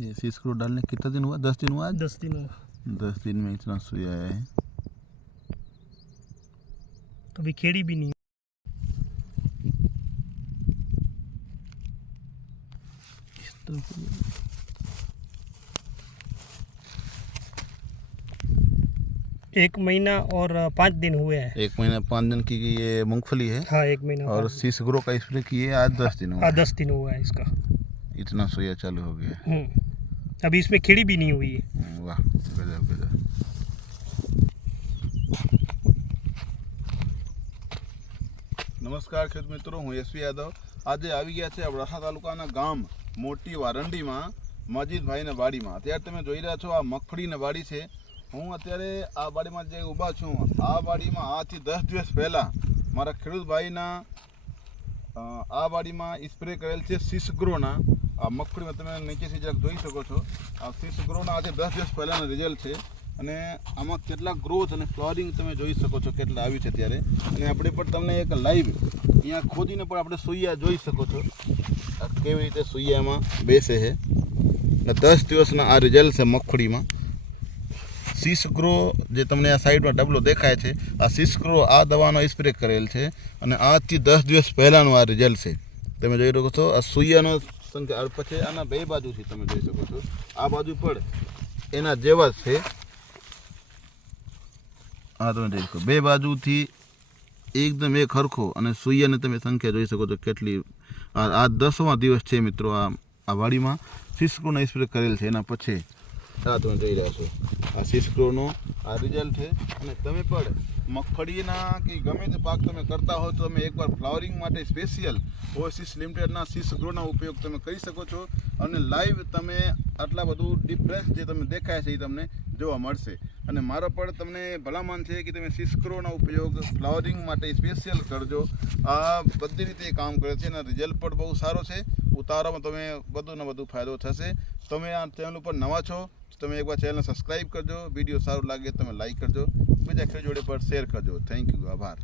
ये सी स्क्रू डालने कितना दिन हुआ? दस दिन हुआ दस दिन हुआ। दस दिन में इतना सुई आया है। कभी खेड़ी भी नहीं तो एक महीना और पाँच दिन हुए हैं। एक महीना पाँच दिन की ये मूंगफली है हाँ एक महीना और पाँच- सी स्क्रू का स्प्रे किए आज दस दिन हुआ हाँ। दस दिन हुआ है इसका। इतना सुइया चालू हो गया हम्म अभी इसमें खेड़ी भी नहीं हुई है हम्म, वाह गजब गजब નમસ્કાર ખેડૂત મિત્રો હું એસવી યાદવ આજે આવી ગયા છે અબડાસા તાલુકાના ગામ મોટી વારંડીમાં મજીદભાઈના વાડીમાં અત્યારે તમે જોઈ રહ્યા છો આ મગફળીની વાડી છે હું અત્યારે આ વાડીમાં જે ઊભા છું આ વાડીમાં આજથી દસ દિવસ પહેલાં મારા ખેડૂત ભાઈના અ, આ વાડીમાં સ્પ્રે કરેલ છે સિસગ્રોના આ મગફળીમાં તમે નીચેથી જરાક જોઈ શકો છો. આ સિસગ્રોના આજે દસ દિવસ પહેલાંના રિઝલ્ટ છે. અને આમાં કેટલા ગ્રોથ અને ફ્લોરિંગ તમે જોઈ શકો છો કેટલા આવ્યું છે ત્યારે અને આપણે પણ તમને એક લાઈવ અહીંયા ખોદીને પણ આપણે સૂયા જોઈ શકો છો. કેવી રીતે સૂયામાં બેસે છે. અને દસ દિવસના આ રિઝલ્ટ છે મગફળીમાં. સિસગ્રો જે તમને આ સાઈડમાં ડબલો દેખાય છે, આ સિસગ્રો આ દવાનો સ્પ્રે કરેલ છે. અને આજથી દસ દિવસ પહેલાંનું આ રિઝલ્ટ છે. તમે જોઈ શકો છો, આ સુઈયાનો સંખ્યા પછી આના બે બાજુથી તમે જોઈ શકો છો. આ બાજુ પણ એના જેવા જ છે. આ તમે જોઈ શકો. બે બાજુથી એકદમ એક હરખો અને સૂર્યને તમે સંખ્યા જોઈ શકો છો કેટલી. આ દસમા દિવસ છે મિત્રો આ આ વાડીમાં. સિસ્ક્રોનો સ્પ્રે કરેલ છે, એના પછી આ તમે જોઈ રહ્યા છો. આ સિસ્ક્રોનો આ રિઝલ્ટ છે. અને તમે પણ મગફળીના કે ગમે તે પાક તમે કરતા હો તો તમે એકવાર ફ્લાવરિંગ માટે સ્પેશિયલ ઓએસિસ લિમિટેડના સિસ્ક્રોના ઉપયોગ તમે કરી શકો છો અને લાઈવ તમે આટલા બધું ડિફરન્સ જે તમને દેખાય છે એ તમને જોવા મળશે. અને મારો પણ તમને ભલામણ છે કે તમે સિસ્ક્રોનો ઉપયોગ ફ્લાવરિંગ માટે સ્પેશિયલ કરજો. આ બધી રીતે કામ કરે છે અને રિઝલ્ટ પણ બહુ સારો છે. ઉતારવામાં તમે વધુ ને વધુ ફાયદો થશે. તમે આ ચેનલ ઉપર નવા છો, તમે એકવાર ચેનલને સબસ્ક્રાઈબ કરજો. વીડિયો સારું લાગે તમે લાઈક કરજો. બીજા ખેડૂત જોડે પર શેર કરજો. થેન્ક યુ આભાર.